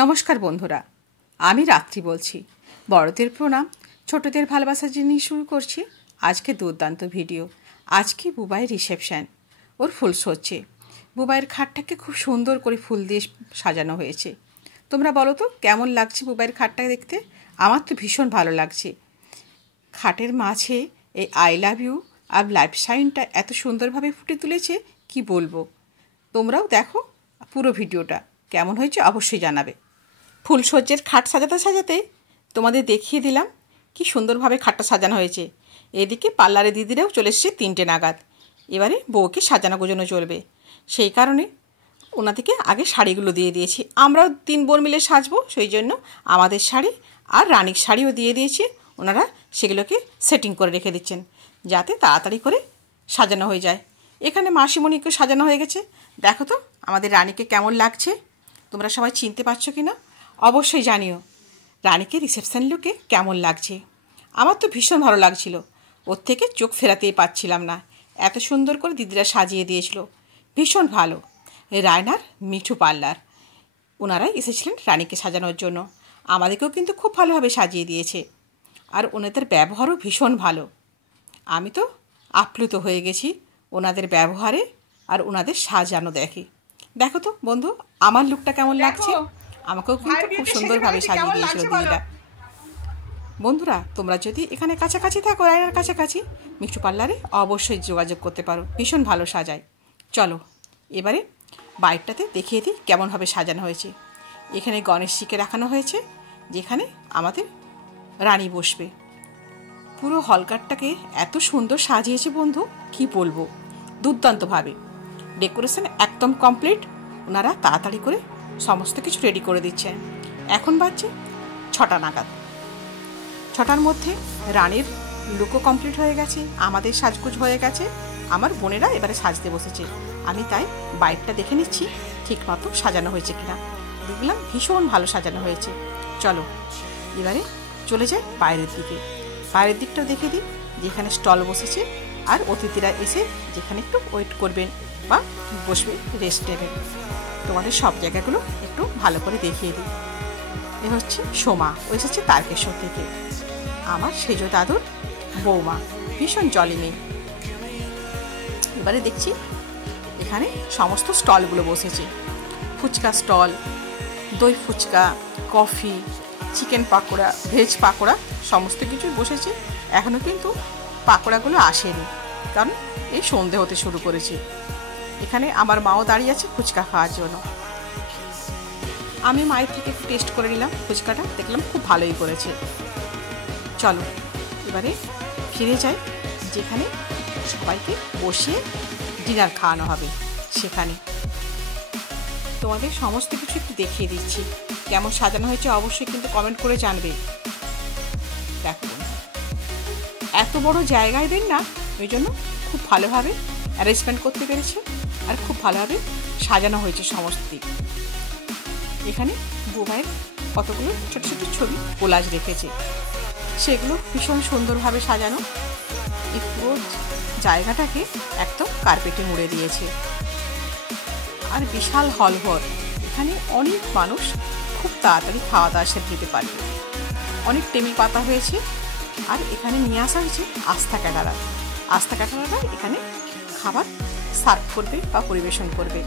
নমস্কার বন্ধুরা, আমি রাত্রি বলছি। বড়দের প্রণাম, ছোটদের ভালোবাসা জানিয়ে শুরু করছি আজকে দুর্দান্ত ভিডিও। আজকে বুবাইয়ের রিসেপশন, ওর ফুলসজ্জে। বুবাইয়ের খাটটাকে খুব সুন্দর করে ফুল দিয়ে সাজানো হয়েছে। তোমরা বলো তো কেমন লাগছে বুবাইয়ের খাটটা দেখতে? আমার তো ভীষণ ভালো লাগছে। খাটের মাঝে এই আই লাভ ইউ আর লাইফ সাইনটা এত সুন্দরভাবে ফুটে তুলেছে, কি বলবো। তোমরাও দেখো পুরো ভিডিওটা, কেমন হয়েছে অবশ্যই জানাবে। ফুলসজ্জের খাট সাজাতে সাজাতে তোমাদের দেখিয়ে দিলাম কি সুন্দরভাবে খাটটা সাজানো হয়েছে। এদিকে পার্লারে দিদিরাও চলে এসছে 3টে নাগাদ। এবারে বউকে সাজানো গোজানো চলবে, সেই কারণে ওনাদেরকে আগে শাড়িগুলো দিয়ে দিয়েছি। আমরাও 3 বোন মিলে সাজবো, সেই জন্য আমাদের শাড়ি আর রানীর শাড়িও দিয়ে দিয়েছি। ওনারা সেগুলোকে সেটিং করে রেখে দিচ্ছেন যাতে তাড়াতাড়ি করে সাজানো হয়ে যায়। এখানে মাসিমণিকে সাজানো হয়ে গেছে। দেখো তো আমাদের রানীকে কেমন লাগছে। তোমরা সবাই চিনতে পারছো কি না অবশ্যই জানিও। রানীকে রিসেপশন লুকে কেমন লাগছে? আমার তো ভীষণ ভালো লাগছিল, ওর থেকে চোখ ফেরাতেই পাচ্ছিলাম না। এত সুন্দর করে দিদিরা সাজিয়ে দিয়েছিল, ভীষণ ভালো। রায়নার মিঠু পার্লার, ওনারাই এসেছিলেন রানীকে সাজানোর জন্য। আমাদেরকেও কিন্তু খুব ভালোভাবে সাজিয়ে দিয়েছে, আর ওনাদের ব্যবহারও ভীষণ ভালো। আমি তো আপ্লুত হয়ে গেছি ওনাদের ব্যবহারে আর ওনাদের সাজানো দেখে। দেখো তো বন্ধু আমার লুকটা কেমন লাগছে। আমাকেও কিন্তু খুব সুন্দরভাবে সাজিয়ে দিয়েছিল দিদিরা। বন্ধুরা তোমরা যদি এখানে কাছাকাছি থাকো, রায়নার কাছাকাছি, মিঠু পার্লারে অবশ্যই যোগাযোগ করতে পারো, ভীষণ ভালো সাজায়। চলো এবারে বাইকটাতে দেখিয়ে দিই কেমনভাবে সাজানো হয়েছে। এখানে গণেশজিকে রাখানো হয়েছে, যেখানে আমাদের রানী বসবে। পুরো হলঘরটাকে এত সুন্দর সাজিয়েছে বন্ধু, কি বলবো, দুর্দান্তভাবে। ডেকোরেশন একদম কমপ্লিট। ওনারা তাড়াতাড়ি করে সমস্ত কিছু রেডি করে দিচ্ছেন। এখন বাজছে 6টা নাগাদ। 6টার মধ্যে রানীর লুকও কমপ্লিট হয়ে গেছে, আমাদের সাজগোজ হয়ে গেছে। আমার বোনেরা এবারে সাজতে বসেছে। আমি তাই বাইকটা দেখে নিচ্ছি ঠিক মতো সাজানো হয়েছে কিনা। দেখলাম ভীষণ ভালো সাজানো হয়েছে। চলো এবারে চলে যাই বাইরের দিকে। বাইরের দিকটাও দেখে দিই, যেখানে স্টল বসেছে আর অতিথিরা এসে যেখানে একটু ওয়েট করবেন বা বসবে, রেস্ট নেবেন। তোমাদের সব জায়গাগুলো একটু ভালো করে দেখিয়ে দিই। এ হচ্ছে সোমা, ও এসেছে তারকেশ্বর থেকে। আমার সেজ দাদুর বৌমা, ভীষণ জলি মেয়ে। এবারে দেখছি এখানে সমস্ত স্টলগুলো বসেছে। ফুচকা স্টল, দই phuchka, coffee, chicken pakora, veg pakora, সমস্ত কিছু বসেছে। এখনও কিন্তু পাকোড়াগুলো আসেনি, কারণ এই সন্ধে হতে শুরু করেছে। এখানে আমার মাও দাঁড়িয়ে আছে ফুচকা খাওয়ার জন্য। আমি মায়ের থেকে একটু টেস্ট করে নিলাম ফুচকাটা, দেখলাম খুব ভালোই করেছে। চলো এবারে ফিরে যাই যেখানে সবাইকে বসিয়ে ডিনার খাওয়ানো হবে। সেখানে তোমাদের সমস্ত কিছু একটু দেখিয়ে দিচ্ছি কেমন সাজানো হয়েছে, অবশ্যই কিন্তু কমেন্ট করে জানবে। দেখো এত বড় জায়গায় দেন না, ওই জন্য খুব ভালোভাবে অ্যারেঞ্জমেন্ট করতে পেরেছে আর খুব ভালোভাবে সাজানো হয়েছে সমস্ত দিক। এখানে বুবাইয়ের কতগুলো ছোট ছোট ছবি কোলাজ রেখেছে, সেগুলো ভীষণ সুন্দরভাবে সাজানো। এই পুরো জায়গাটাকে একদম কার্পেটে মুড়ে দিয়েছে। আর বিশাল হল ঘর, এখানে অনেক মানুষ খুব তাড়াতাড়ি খাওয়া দাওয়া সেরে দিতে পারবে। অনেক টেবিল পাতা হয়েছে, আর এখানে নিয়ে আসা হয়েছে আস্থা ক্যাটারার। আস্থা ক্যাটারাররা এখানে খাবার সার্ভ করবে বা পরিবেশন করবে।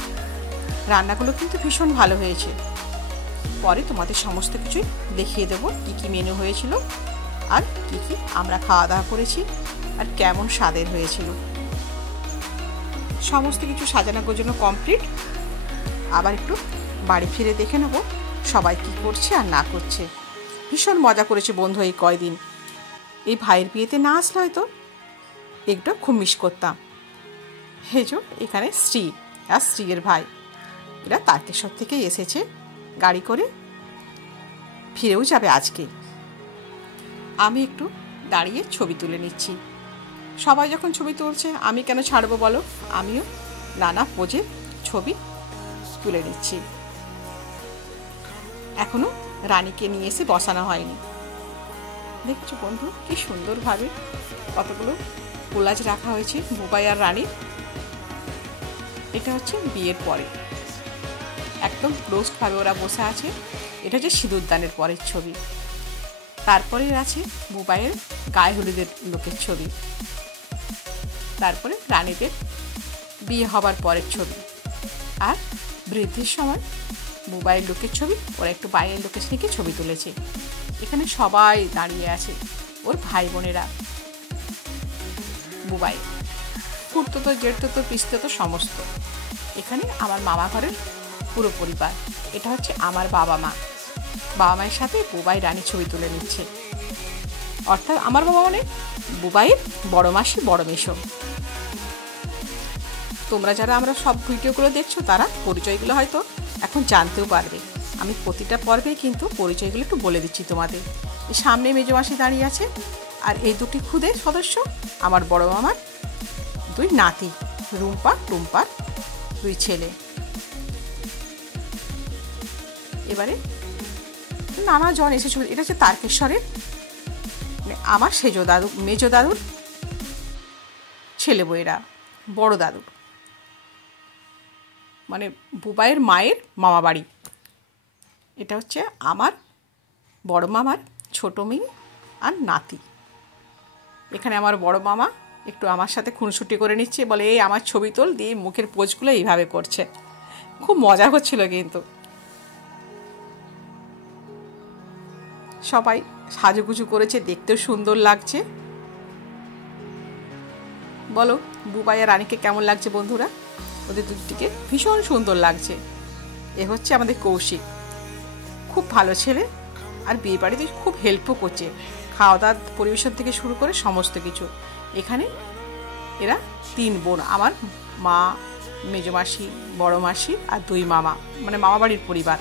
রান্নাগুলো কিন্তু ভীষণ ভালো হয়েছে। পরে তোমাদের সমস্ত কিছুই দেখিয়ে দেবো কী কী মেনু হয়েছিল আর কী কী আমরা খাওয়া দাওয়া করেছি আর কেমন স্বাদের হয়েছিল। সমস্ত কিছু সাজানো গোজানো কমপ্লিট। আবার একটু বাড়ি ফিরে দেখে নেবো সবাই কী করছে আর না করছে। ভীষণ মজা করেছে বন্ধু এই কয়দিন। এই ভাইয়ের বিয়েতে না আসলে হয়তো একটু খুব মিস করতাম। হেজো এখানে স্ত্রী আর স্ত্রীর ভাই, এরা তারকেশ্বর থেকে এসেছে গাড়ি করে, ফিরেও যাবে আজকে। আমি একটু দাঁড়িয়ে ছবি তুলে নিচ্ছি। সবাই যখন ছবি তুলছে আমি কেন ছাড়বো বলো, আমিও নানা পোজে ছবি তুলে নিচ্ছি। এখনো রানীকে নিয়ে এসে বসানো হয়নি। দেখছো বন্ধু কি সুন্দরভাবে কতগুলো কোলাজ রাখা হয়েছে বুবাই আর রানীর। এটা হচ্ছে বিয়ের পরে একটা একদম ক্লোজডভাবে ওরা বসে আছে। এটা হচ্ছে সিঁদুরদানের পরের ছবি। তারপরে আছে বুবাইয়ের গায়ে হলুদের লোকের ছবি। তারপরে রানীদের বিয়ে হবার পরের ছবি। আর বৃদ্ধির সময় বুবাইয়ের লোকের ছবি, ওরা একটু বাইরের লোকের থেকে ছবি তুলেছে। এখানে সবাই দাঁড়িয়ে আছে, ওর ভাই বোনেরা, বুবাই খুড়তো, জেঠতো, পিসতো সমস্ত। এখানে আমার মামা ঘরের পুরো পরিবার। এটা হচ্ছে আমার বাবা মায়ের সাথে বুবাই রানী ছবি তুলে নিচ্ছে। অর্থাৎ আমার বাবা মানে বুবাইয়ের বড় মাসি, বড় মেশো। তোমরা যারা আমরা সব ভিডিওগুলো দেখছো তারা পরিচয়গুলো হয়তো এখন জানতেও পারবে। আমি প্রতিটা পর্বে কিন্তু পরিচয়গুলো একটু বলে দিচ্ছি তোমাদের। সামনে মেজো মাসি দাঁড়িয়ে আছে, আর এই দুটি খুদে সদস্য আমার বড় মামার দুই নাতি, রুম্পা টুম্পার দুই ছেলে। এবারে নানাজন এসেছে। এটা হচ্ছে তারকেশ্বরের আমার মেজো দাদুর ছেলে বউয়েরা, বড় দাদুর মানে বুবাইয়ের মায়ের মামা বাড়ি। এটা হচ্ছে আমার বড় মামার ছোট মেয়ে আর নাতি। এখানে আমার বড় মামা একটু আমার সাথে খুনসুটি করে নিচ্ছে, বলে এই আমার ছবি তোল, দিয়ে মুখের পোজগুলো এইভাবে করছে। খুব মজা হচ্ছিল কিন্তু। সবাই সাজুগুজু করেছে, দেখতেও সুন্দর লাগছে। বলো বুবাই আর রানীকে কেমন লাগছে বন্ধুরা? ওদের দুটিকে ভীষণ সুন্দর লাগছে। এ হচ্ছে আমাদের কৌশিক, খুব ভালো ছেলে, আর বিয়ে বাড়িতে খুব হেল্পও করছে, খাওয়া দাওয়া পরিবেশন থেকে শুরু করে সমস্ত কিছু। এখানে এরা তিন বোন, আমার মা, মেজো মাসি, বড় মাসি আর দুই মামা, মানে মামা বাড়ির পরিবার,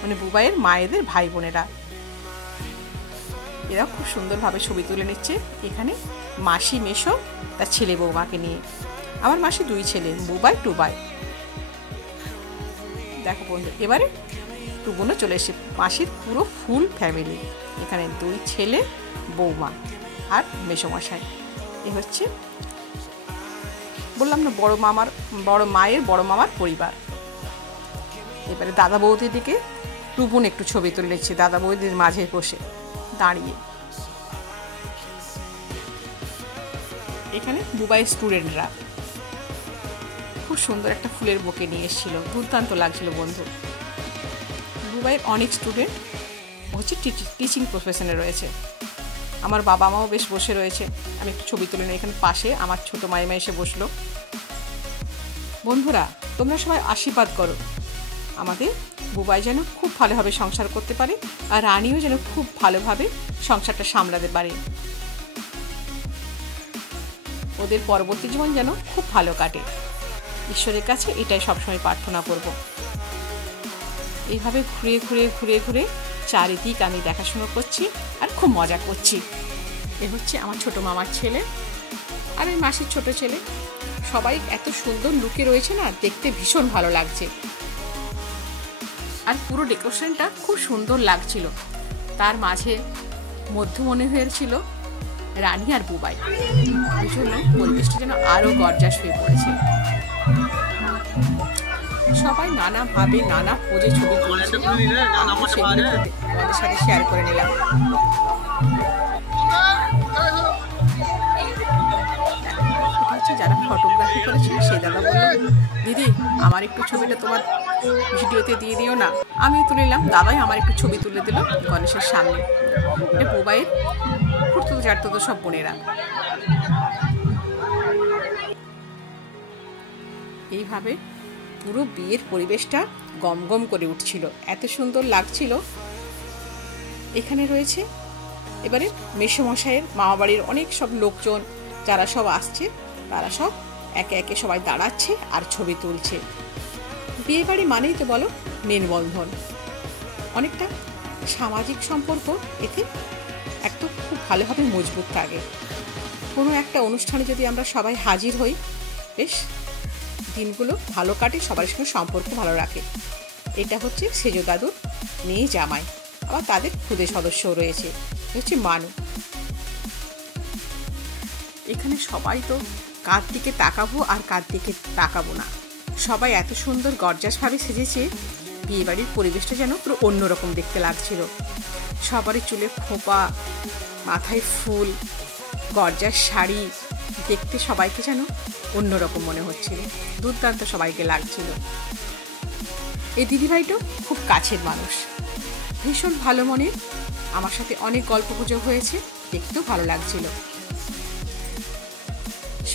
মানে বুবাইয়ের মায়েদের ভাই বোনেরা। এরা খুব সুন্দরভাবে ছবি তুলে নিচ্ছে। এখানে মাসি মেশো তার ছেলে বৌমাকে নিয়ে। আমার মাসি দুই ছেলে, বুবাই টুবাই। দেখো বন্ধু, এবারে টুবুনও চলে এসে, মাসির পুরো ফুল ফ্যামিলি। এখানে দুই ছেলে, বৌমা আর মেসোমশাই। এ হচ্ছে বললাম না বড় মায়ের বড় মামার পরিবার। এবারে দাদা বৌদির দিকে টুবুন একটু ছবি তুলে নিচ্ছে, দাদা বৌদির মাঝে বসে দাঁড়িয়ে। এখানে বুবাইয়ের স্টুডেন্টরা খুব সুন্দর একটা ফুলের বুকে নিয়ে এসেছিল, দুর্দান্ত লাগছিল বন্ধু। বুবাইয়ের অনেক স্টুডেন্ট হচ্ছে টিচিং প্রফেশনে রয়েছে। আমার বাবা মাও বেশ বসে রয়েছে। আমি একটু ছবি তুলে নিই। এখানে পাশে আমার ছোট মাইমা এসে বসলো। বন্ধুরা তোমরা সবাই আশীর্বাদ করো, আমাদের বুবাই যেন খুব ভালোভাবে সংসার করতে পারে, আর রানীও যেন খুব ভালোভাবে সংসারটা সামলাতে পারে। ওদের পরবর্তী জীবন যেন খুব ভালো কাটে, ঈশ্বরের কাছে এটাই সবসময় প্রার্থনা করব। এইভাবে ঘুরে চারিদিক আমি দেখাশোনা করছি আর খুব মজা করছি। এ হচ্ছে আমার ছোট মামার ছেলে আর এই মাসির ছোট ছেলে। সবাই এত সুন্দর লুকে রয়েছে না, দেখতে ভীষণ ভালো লাগছে। আর পুরো ডেকোরেশনটা খুব সুন্দর লাগছিল। তার মাঝে মধ্যমণি হয়েছিল রানী আর বুবাই। এই জন্য পরিবেশটা যেন আরো গর্জাস হয়ে পড়েছে। সবাই নানাভাবে নানা পোজে ছবি তুলছে, সেগুলো আমাদের সাথে শেয়ার করে নিলাম। যারা ফটোগ্রাফি করেছে সেই দাদা বললো, দিদি আমার একটু ছবিটা তোমার ভিডিওতে দিয়ে দিও না। আমিও তুলে নিলাম, দাদাই আমার একটু ছবি তুলে দিল গণেশের সামনে। এটা বুবাইয়ের খুঁড়তো জারতো সব বোনেরা। এইভাবে পুরো বিয়ের পরিবেশটা গমগম করে উঠছিল, এত সুন্দর লাগছিল। এখানে রয়েছে এবারে মেসোমশাইয়ের মামাবাড়ির অনেক সব লোকজন, যারা সব আসছে তারা সব একে একে সবাই দাঁড়াচ্ছে আর ছবি তুলছে। বিয়ে বাড়ি মানেই তো বলো মেলবন্ধন, অনেকটা সামাজিক সম্পর্ক এতে একদম খুব ভালোভাবে মজবুত থাকে। কোনো একটা অনুষ্ঠানে যদি আমরা সবাই হাজির হই, বেশ দিনগুলো ভালো কাটে, সবার সঙ্গে সম্পর্ক ভালো রাখে। এটা হচ্ছে সেজো দাদুর মেয়ে জামাই, আবার তাদের খুদে সদস্যও রয়েছে, হচ্ছে মানু। এখানে সবাই তো কার দিকে তাকাবো আর কার দিকে তাকাবো না, সবাই এত সুন্দর গর্জাসভাবে সেজেছে। বিয়েবাড়ির পরিবেশটা যেন পুরো অন্যরকম দেখতে লাগছিল। সবারই চুলে খোঁপা, মাথায় ফুল, গর্জার শাড়ি, দেখতে সবাইকে যেন অন্যরকম মনে হচ্ছিল। দুর্দান্ত সবাইকে লাগছিল। এই দিদিভাইটাও খুব কাছের মানুষ, ভীষণ ভালো মনের। আমার সাথে অনেক গল্প গুজব হয়েছে, দেখতেও ভালো লাগছিল।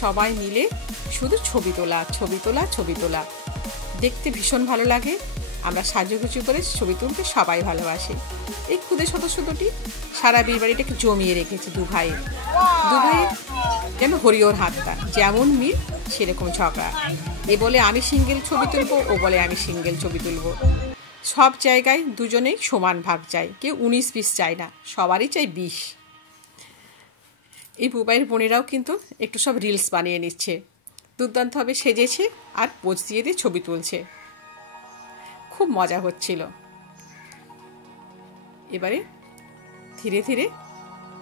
সবাই মিলে শুধু ছবি তোলা, ছবি তোলা, ছবি তোলা, দেখতে ভীষণ ভালো লাগে। আমরা সাজুগুজু করে ছবি তুলতে সবাই ভালোবাসে। এই খুদে সদস্য দুটি সারা বিয়ে বাড়িটাকে জমিয়ে রেখেছে। দু ভাইয়ের যেন হরিহর হাতটা, যেমন মিল সেরকম ঝগড়া। এ বলে আমি সিঙ্গেল ছবি তুলবো, ও বলে আমি সিঙ্গেল ছবি তুলবো। সব জায়গায় দুজনেই সমান ভাগ চাই, কেউ 19-20 চায় না, সবারই চাই 20। এই বুবাইয়ের বোনেরাও কিন্তু একটু সব রিলস বানিয়ে নিচ্ছে, দুর্দান্তভাবে সেজেছে আর পোজ দিয়ে দিয়ে ছবি তুলছে। খুব মজা হচ্ছিল। এবারে ধীরে ধীরে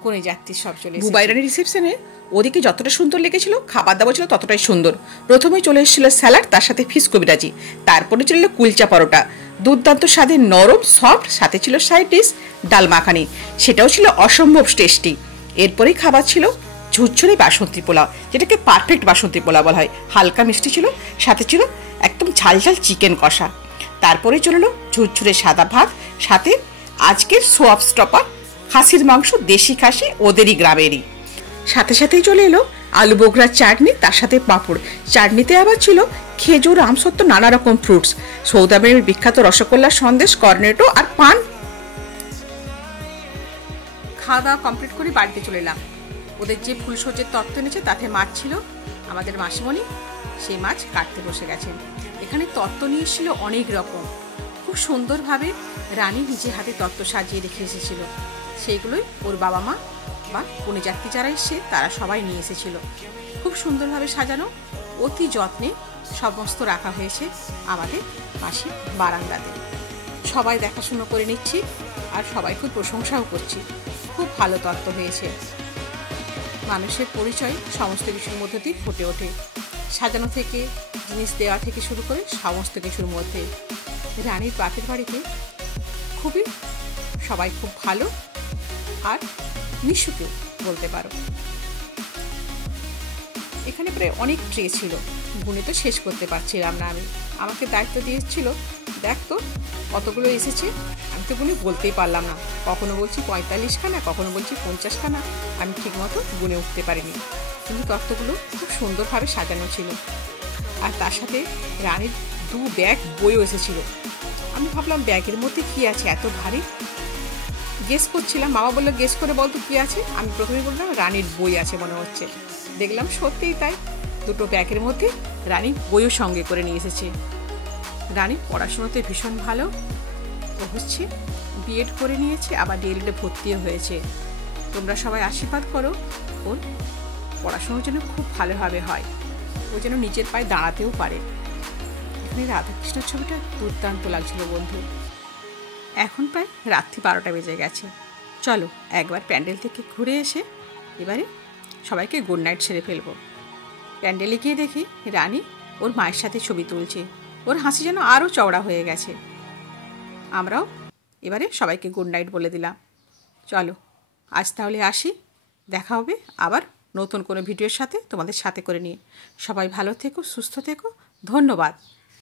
কোণে যাত্রী সব চলে এসেছে। বুবাই রানীর রিসেপশনে ওদিকে যতটা সুন্দর লেগেছিল, খাবার দাবার ছিল ততটাই সুন্দর। প্রথমেই চলে এসেছিল স্যালাড, তার সাথে ফিশ কবিরাজি, তারপরে ছিল কুলচা পরোটা, দুর্দান্ত স্বাদের নরম সফট, সাথে ছিল সাইড ডিশ ডাল মাখানি, সেটাও ছিল অসম্ভব টেস্টি। এরপরেই খাবার ছিল ঝুরঝুরে বাসন্তী পোলাও, যেটাকে পারফেক্ট বাসন্তী পোলাও বলা হয়। হালকা মিষ্টি ছিল, সাথে ছিল একদম ঝাল ঝাল চিকেন কষা। তারপরে চলে এলো ঝুরঝুরে সাদা ভাত, সাথে আজকের সোয়াব স্টপার খাসির মাংস, দেশি খাসি, ওদেরই গ্রামেরই। সাথে সাথেই চলে এলো আলু বোগরার চাটনি, তার সাথে পাঁপড়। চাটনিতে আবার ছিল খেজুর, আমসত্ত্ব, নানা রকম ফ্রুটস, সৌদামের বিখ্যাত রসগোল্লা, সন্দেশ, কর্নেটো আর পান। খাওয়া দাওয়া কমপ্লিট করে বাড়িতে চলে এলাম। ওদের যে ফুলসজ্জের তত্ত্ব এনেছে তাতে মাছ ছিল। আমাদের মাসিমণি সেই মাছ কাটতে বসে গেছেন। এখানে তত্ত্ব নিয়ে এসেছিল অনেক রকম, খুব সুন্দরভাবে রানী নিজে হাতে তত্ত্ব সাজিয়ে রেখে এসেছিল। সেইগুলোই ওর বাবা মা বা কোনে যাত্রী যারা এসে তারা সবাই নিয়ে এসেছিল। খুব সুন্দরভাবে সাজানো, অতি যত্নে সমস্ত রাখা হয়েছে আমাদের মাসির বারান্দাতে। সবাই দেখাশুনো করে নিচ্ছি আর সবাই খুব প্রশংসাও করছি। খুব ভালো তত্ত্ব হয়েছে। মানুষের পরিচয় সমস্ত কিছুর মধ্যে দিয়ে ফুটে ওঠে, সাজানো থেকে জিনিস দেওয়া থেকে শুরু করে সমস্ত কিছুর মধ্যে। রানীর বাপের বাড়িতে খুবই সবাই খুব ভালো আর মিশুকেও বলতে পারো। এখানে প্রায় অনেক ট্রে ছিল, গুনে তো শেষ করতে পারছিলাম না আমি। আমাকে দায়িত্ব দিয়েছিল, দেখ তো কতগুলো এসেছে। আমি তো গুনে বলতেই পারলাম না, কখনো বলছি 45 খানা, কখনো বলছি 50 খানা। আমি ঠিকমতো গুনে উঠতে পারিনি, কিন্তু তত্ত্বগুলো খুব সুন্দরভাবে সাজানো ছিল। আর তার সাথে রানীর 2 ব্যাগ বইও এসেছিল। আমি ভাবলাম ব্যাগের মধ্যে কী আছে এত ভারী, গেস করছিলাম। মামা বললো গেস করে বলতো কী আছে। আমি প্রথমে বললাম রানীর বই আছে মনে হচ্ছে। দেখলাম সত্যিই তাই, 2 ব্যাগের মধ্যে রানী বইও সঙ্গে করে নিয়ে এসেছে। রানী পড়াশোনাতে ভীষণ ভালো, ও হচ্ছে বিএড করে নিয়েছে, আবার ডিএলএডে ভর্তিও হয়েছে। তোমরা সবাই আশীর্বাদ করো ওর পড়াশোনার জন্য খুব ভালোভাবে হয়, ও যেন নিজের পায়ে দাঁড়াতেও পারে। এখানে রাধাকৃষ্ণের ছবিটা দুর্দান্ত লাগছিল বন্ধু। এখন প্রায় রাত্রি 12টা বেজে গেছে। চলো একবার প্যান্ডেল থেকে ঘুরে এসে এবারে সবাইকে গুড নাইট সেরে ফেলবো। প্যান্ডেলে গিয়ে দেখি রানী ওর মায়ের সাথে ছবি তুলছে। ওর হাসি যেন আরও চওড়া হয়ে গেছে। আমরাও এবারে সবাইকে গুড নাইট বলে দিলাম। চলো আজ তাহলে আসি, দেখা হবে আবার নতুন কোনো ভিডিওর সাথে তোমাদের সাথে করে নিয়ে। সবাই ভালো থেকো, সুস্থ থেকো, ধন্যবাদ।